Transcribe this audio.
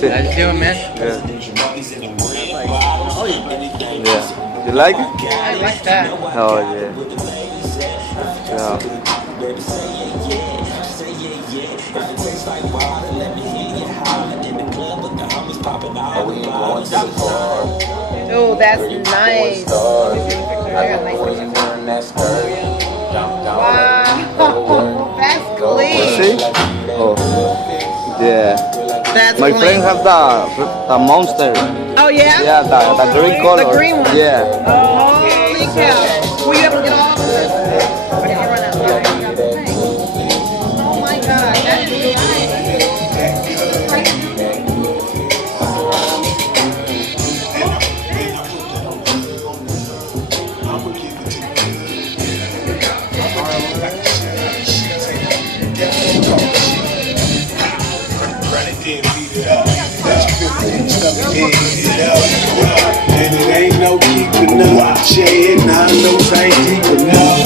How you doing, man? Yeah. Yeah. You like it? I like that. Oh yeah. Yeah. Oh, that's nice. I got nice pictures. Wow, that's clean. See? Oh. Yeah. That's My clean. friend have the monster. Oh yeah. Yeah, the green color. The green one. Yeah. Holy cow! Will you ever get all of this? Or did you run out? Oh my God, that is nice. And it ain't no keeping up. Shit, I know ain't keeping up.